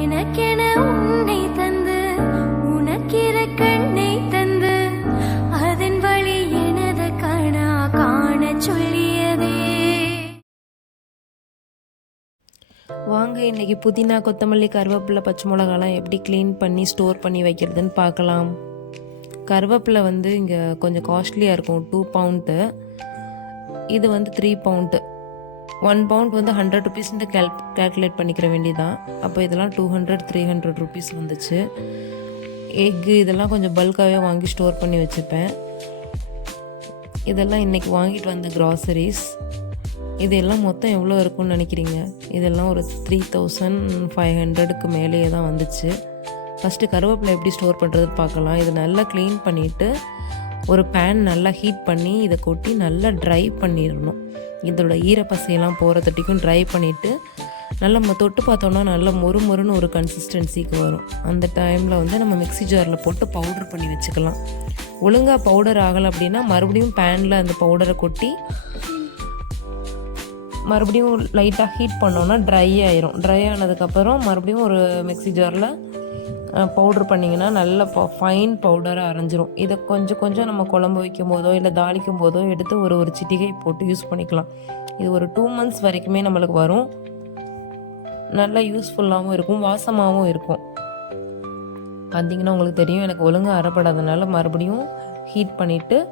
எனக்கென உன்னை தந்து உனக்கிற கண்ணை தந்து அதன் வழி எனது கணா காண சொல்லியதே. வாங்க இன்றைக்கி புதினா கொத்தமல்லி கருவேப்பிலை பச்சை மிளகாலாம் எப்படி க்ளீன் பண்ணி ஸ்டோர் பண்ணி வைக்கிறதுன்னு பார்க்கலாம். கருவேப்பிலை வந்து இங்கே கொஞ்சம் காஸ்ட்லியாக இருக்கும் டூ பவுண்ட்டு இது வந்து த்ரீ பவுண்ட்டு ஒன் பவுண்ட் வந்து ஹண்ட்ரட் ருபீஸ்ன்ட்டு கேல் கேல்குலேட் பண்ணிக்கிற வேண்டியதான் அப்போ இதெல்லாம் two hundred three hundred rupees வந்துச்சு. எக்கு இதெல்லாம் கொஞ்சம் பல்காகவே வாங்கி ஸ்டோர் பண்ணி வச்சுப்பேன். இதெல்லாம் இன்றைக்கி வாங்கிட்டு வந்த க்ராசரிஸ் இதெல்லாம் மொத்தம் எவ்வளோ இருக்கும்னு நினைக்கிறீங்க? இதெல்லாம் ஒரு த்ரீ தௌசண்ட் ஃபைவ் ஹண்ட்ரடுக்கு மேலேயே தான் வந்துச்சு. ஃபஸ்ட்டு கருவேப்பிலை எப்படி ஸ்டோர் பண்ணுறது பார்க்கலாம். இது நல்லா க்ளீன் பண்ணிவிட்டு ஒரு பேன் நல்லா ஹீட் பண்ணி இதை கொட்டி நல்லா ட்ரை பண்ணிடணும். இதோட ஈரப்பசையெல்லாம் போகிறத்தட்டிக்கும் ட்ரை பண்ணிவிட்டு நல்லா நம்ம தொட்டு பார்த்தோம்னா நல்லா மொறு மொறுன்னு ஒரு கன்சிஸ்டன்சிக்கு வரும். அந்த டைமில் வந்து நம்ம மிக்ஸி ஜாரில் போட்டு பவுடர் பண்ணி வச்சுக்கலாம். ஒழுங்காக பவுடர் ஆகலை அப்படின்னா மறுபடியும் பேனில் அந்த பவுடரை கொட்டி மறுபடியும் லைட்டாக ஹீட் பண்ணோன்னா ட்ரை ஆயிரும். ட்ரை ஆனதுக்கப்புறம் மறுபடியும் ஒரு மிக்ஸி ஜாரில் பவுட்ரு பண்ணிங்கன்னா நல்ல ஃபைன் பவுடராக அரைஞ்சிரும். இதை கொஞ்சம் கொஞ்சம் நம்ம குழம்பு வைக்கும் போதோ இல்லை தாளிக்கும் போதோ எடுத்து ஒரு ஒரு சிட்டிகை போட்டு யூஸ் பண்ணிக்கலாம். இது ஒரு டூ மந்த்ஸ் வரைக்குமே நம்மளுக்கு வரும். நல்லா யூஸ்ஃபுல்லாகவும் இருக்கும் வாசமாகவும் இருக்கும். பார்த்தீங்கன்னா உங்களுக்கு தெரியும் எனக்கு ஒழுங்காக அறப்படாதனால மறுபடியும் ஹீட் பண்ணிவிட்டு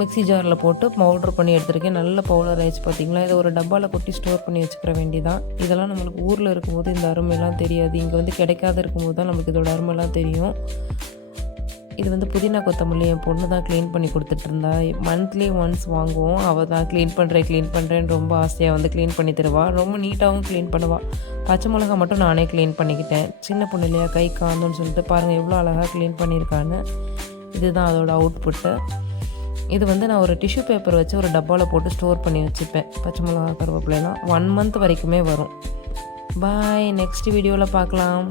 மிக்ஸி ஜாரில் போட்டு பவுட்ரு பண்ணி எடுத்துருக்கேன். நல்ல பவுடர் ஆயிடுச்சு பார்த்தீங்களா? இதை ஒரு டப்பாவில் கொட்டி ஸ்டோர் பண்ணி வச்சுக்கிற வேண்டியதான் இதெல்லாம் நம்மளுக்கு ஊரில் இருக்கும்போது இந்த அருமையெல்லாம் தெரியாது. இங்கே வந்து கிடைக்காத இருக்கும்போது தான் நமக்கு இதோட அருமைலாம் தெரியும். இது வந்து புதினா கொத்தமல்லி என் பொண்ணு தான் க்ளீன் பண்ணி கொடுத்துட்டு இருந்தா மந்த்லி ஒன்ஸ் வாங்குவோம். அவள் தான் க்ளீன் பண்ணுறேன் க்ளீன் பண்ணுறேன்னு ரொம்ப ஆசையாக வந்து க்ளீன் பண்ணி தருவாள் ரொம்ப நீட்டாகவும் க்ளீன் பண்ணுவாள் பச்சை மிளகா மட்டும் நானே க்ளீன் பண்ணிக்கிட்டேன். சின்ன பொண்ணு இல்லையா? கை காந்தோன்னு சொல்லிட்டு பாருங்கள் எவ்வளோ அழகாக க்ளீன் பண்ணியிருக்கான்னு. இதுதான் அதோட அவுட்புட்டு இது வந்து நான் ஒரு டிஷ்யூ பேப்பர் வச்சு ஒரு டப்பாவில் போட்டு ஸ்டோர் பண்ணி வச்சுப்பேன். பச்சை மிளகா கருவேப்பிலாம் ஒன் மந்த் வரைக்குமே வரும். பாய் நெக்ஸ்ட் வீடியோவில் பார்க்கலாம்.